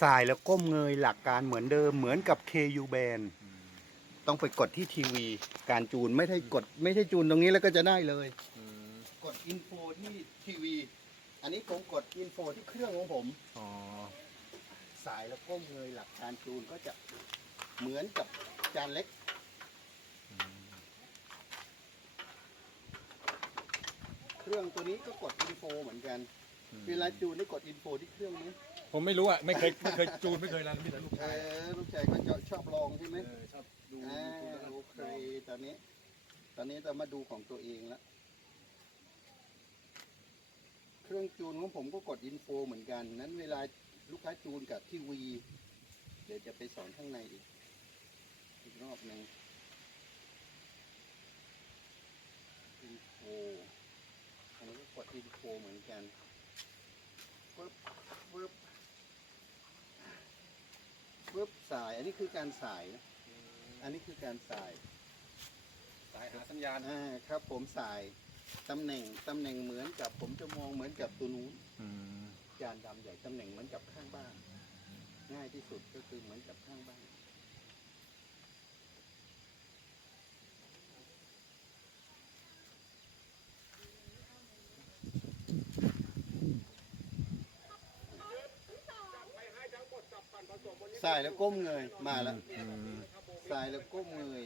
สายแล้วก้มเงยหลักการเหมือนเดิมเหมือนกับ KU band ต้องไปกดที่ทีวี การจูนไม่ได้กดไม่ใช่จูนตรงนี้แล้วก็จะได้เลย กดอินโฟที่ทีวี อันนี้ผมกดอินโฟที่เครื่องของผม อ๋อ สายแล้วก้มเงยหลักการจูนก็จะเหมือนกับจานเล็ก เครื่องตัวนี้ก็กดอินโฟเหมือนกัน เวลาจูนได้กดอินโฟที่เครื่องไหม ผมไม่รู้อะไม่เคยไม่เคยจูนไม่เคยรันมีแต่ลูกเอชายอลูกชายก็จะชอบลองใช่ไหมเออชอบดูอ่าดูแล้วก็โอเคตอนนี้ ตอนนี้เรามาดูของตัวเองล้วเครื่องจูนของผมก็กดอินโฟเหมือนกัน นั้นเวลาลูกค้าจูนกับทีวี เดี๋ยวจะไปสอนข้างในอีกอีกรอบหนึ่งอินโฟอันนี้ก็กดอินโฟเหมือนกันปึ๊บ ปึ๊บปึ๊บสาย อันนี้คือการสายนะอันนี้คือการสาย สายหาสัญญาณอ่าครับ ผมสายตำแหน่งตำแหน่งเหมือนกับผมจะมองเหมือนกับตัวนู้นอืมจานดำใหญ่ตำแหน่งเหมือนกับข้างบ้าน ง่ายที่สุดก็คือเหมือนกับข้างบ้าน สายแล้วก้มเงยมาแล้วอืมสายแล้วก้มเงย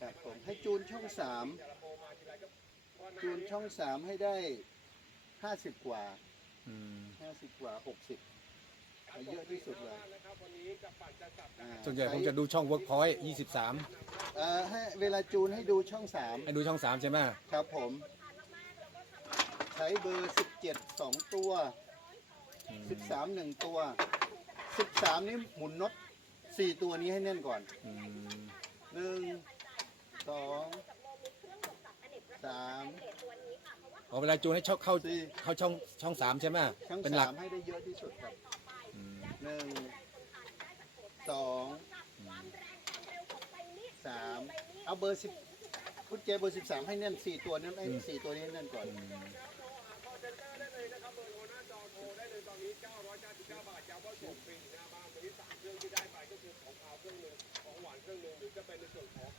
ครับผมให้จูนช่องสามจูนช่องสามให้ได้ห้าสิบกว่าอืมห้าสิบกว่าหกสิบเยอะที่สุดเลยอ่าส่วนใหญ่ผมจะดูช่อง Workpoint 23เอ่อให้เวลาจูนให้ดูช่องสามให้ดูช่อง 3 ใช่ไหมครับผม ใช้เบอร์สิบเจ็ดสองตัวสิบสามหนึ่งตัว สิบสามนี้หมุนน็อตสี่ตัวนี้ให้แน่นก่อนอืมหนึ่งสองสาม อ๋อเวลาจูนให้ช่องเข้าสี่ เข้าช่องช่องสามใช่ไหมช่องเป็นหลัสากมให้ได้เยอะที่สุดครับอืมหนึ่งสองสามเอาเบอร์สิบกุญแจเบอร์สิบสามให้แน่นสี่ตัวนั้นให้สี่ตัวนี้ให้แน่นก่อน ไทย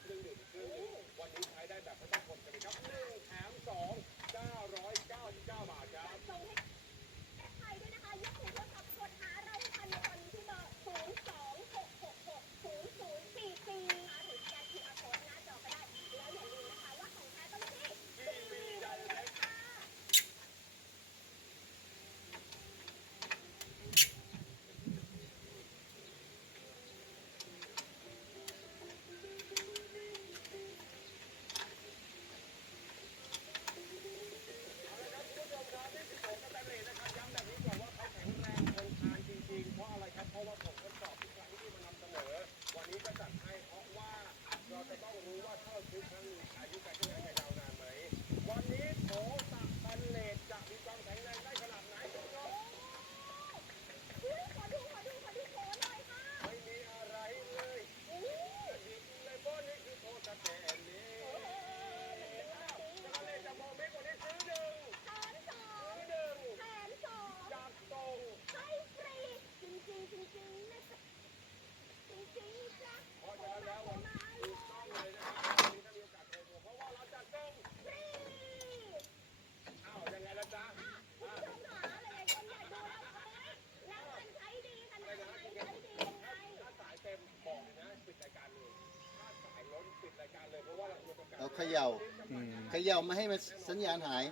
เราเขย่าอืมเขย่ามาให้มันสัญญาณหาย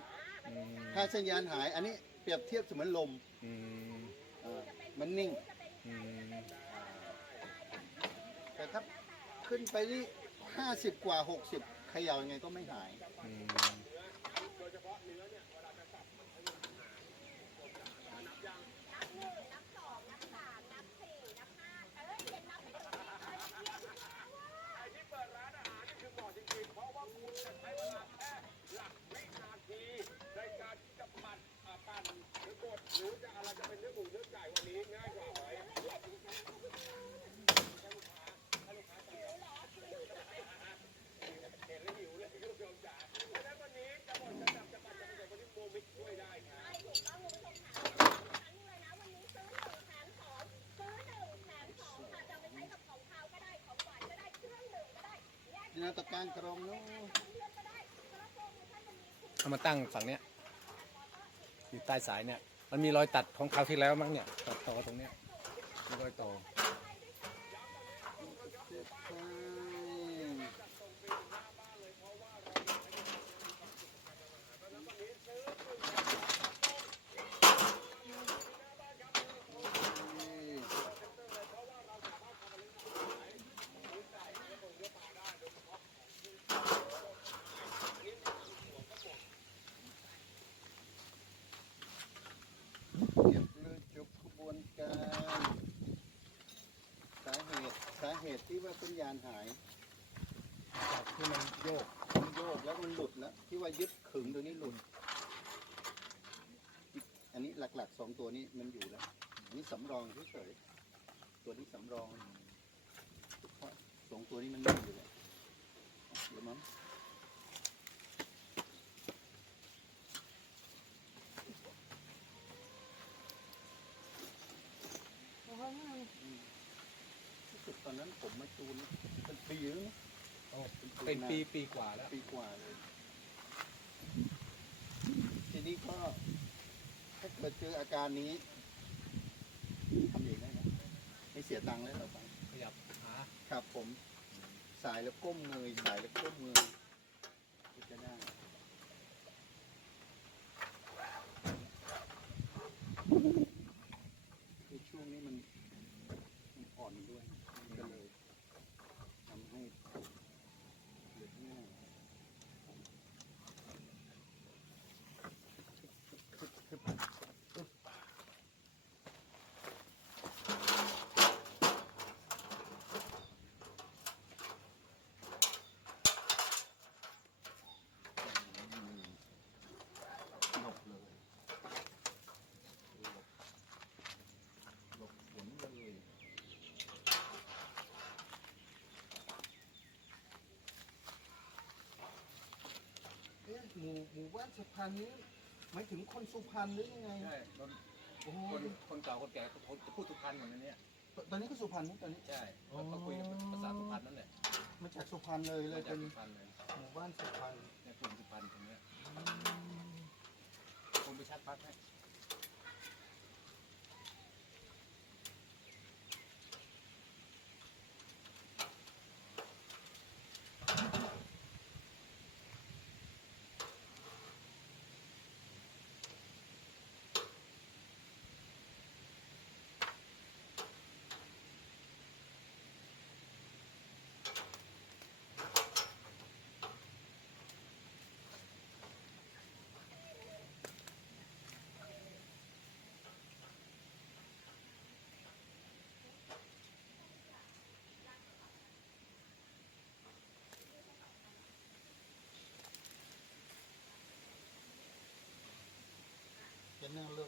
อืมถ้าสัญญาณหาย อันนี้เปรียบเทียบเสมือนลมอืมเออมันนิ่ง อืมแต่ถ้าขึ้นไปนี่ห้าสิบกว่าหกสิบเขย่ายังไงก็ไม่หาย อืม นับหนึ่งนับสองนับสามนับสี่นับห้าเอ้ยเด็กนับไม่ถูกเลยเรียนแล้วว่า เาตะกางกรองนาะเอามาตั้งฝั่งเนี้ยอยู่ใต้สายเนี่ย มันมีรอยตัดของคราวที่แล้วมั้งเนี่ยตัดต่อตรงเนี้ยมีรอยต่อ ใช่เก็บเลยจบขบวนการ สาเหตุสาเหตุที่ว่านยารหายที่มันโยกมันโยกแล้วมันหลุดแล้วที่ว่ายึดขึงตัวนี้หลุด อันนี้หลักๆสองตัวนี้มันอยู่แล้วอันนี้สำรองเฉยๆตัวนี้สำรองเพราะสองตัวนี้มันไม่อยู่แล้วเดี๋ยวมั้ง สึกตอนนั้นผมมาจูนเป็นปีแล้วนะโอ้เป็นปีปีกว่าแล้ว ปีกว่าเลย ทีนี้ก็ถ้าเกิดเจออาการนี้ทำเองได้นะไม่เสียตังค์แล้วเราไปขยับหาครับผม สายแล้วก้มเงยสายแล้วก้มเงยก็จะได้คือช่วงนี้มันมันอ่อนด้วยมันก็เลยทำให้เหลือง่าย หลบเลยหลบหลบฝนเลยเอ๊ะห มู่หมู่บ้านสุพรรณนี้หมายถึงคนสุพรรณหรือยังไงใช่คนโอ้โหคนคนเก่าคนแก่เขาพูดทุกพันเหมือนกันเนี่ยตอนนี้ก็สุพรรณนี่ตอนนี้ ใช่เขาคุยกันภาษาสุพรรณนั่นแหละมาจากสุพรรณเลยเลมายจากเป็นสุพรรณเลยหมู่บ้านสุพรรณเนี่ยกลุ่มสุพรรณตรงเนี้ยคนไปชัดพักให้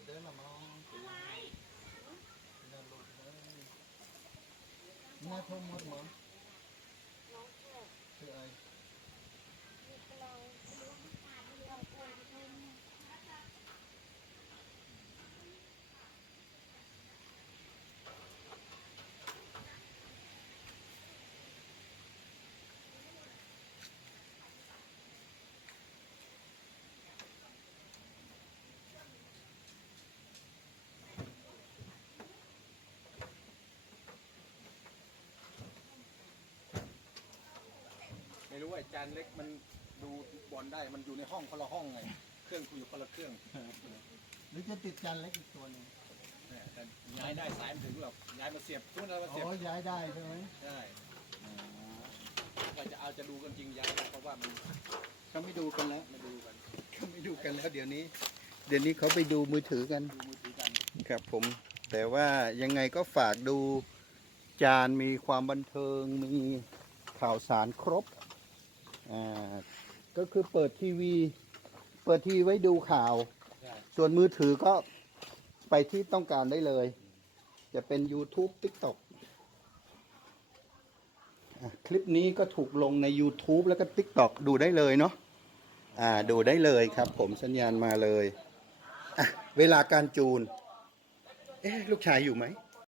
ดเด้ละมั้งนั่งรถได้แม่โทรหมดมั้งน้องเชื่อคืออะไร มีกลองไม่รู้ว่าขาดไม่รู้ว่าขาดไม่รู้ ไม่รู้ว่าไอ้จานเล็กมันดูบอลได้มันอยู่ในห้องคนละห้องไง เครื่องคุยอยู่คนละเครื่องหรือจะติดจานเล็กอีกตัวหนึงเนี่ยแต่ย้ายได้สายมันถึงหรอกย้ายมาเสียบทุกเรามาเสียบอ๋อย้ายได้ใช่ไหมใช่ว่าจะเอาจะดูกันจริงย้ายได้เพราะว่ามันเขาไม่ดูกันแล้วไม่ดูกันเขาไม่ดูกันแล้วเดี๋ยวนี้ เดี๋ยวนี้เขาไปดูมือถือกัน ดูมือถือกันครับผม แต่ว่ายังไงก็ฝากดูจานมีความบันเทิงมีข่าวสารครบ อ่าก็คือเปิดทีวี เปิดทีวีไว้ดูข่าวใช่ส่วนมือถือก็ไปที่ต้องการได้เลย จะเป็น YouTube TikTok อะคลิปนี้ก็ถูกลงใน YouTube แล้วก็ TikTok ดูได้เลยเนาะอ่าดูได้เลยครับ ผมสัญญาณมาเลย อะ เวลาการจูน เอ๊ะ ลูกชายอยู่ไหมไ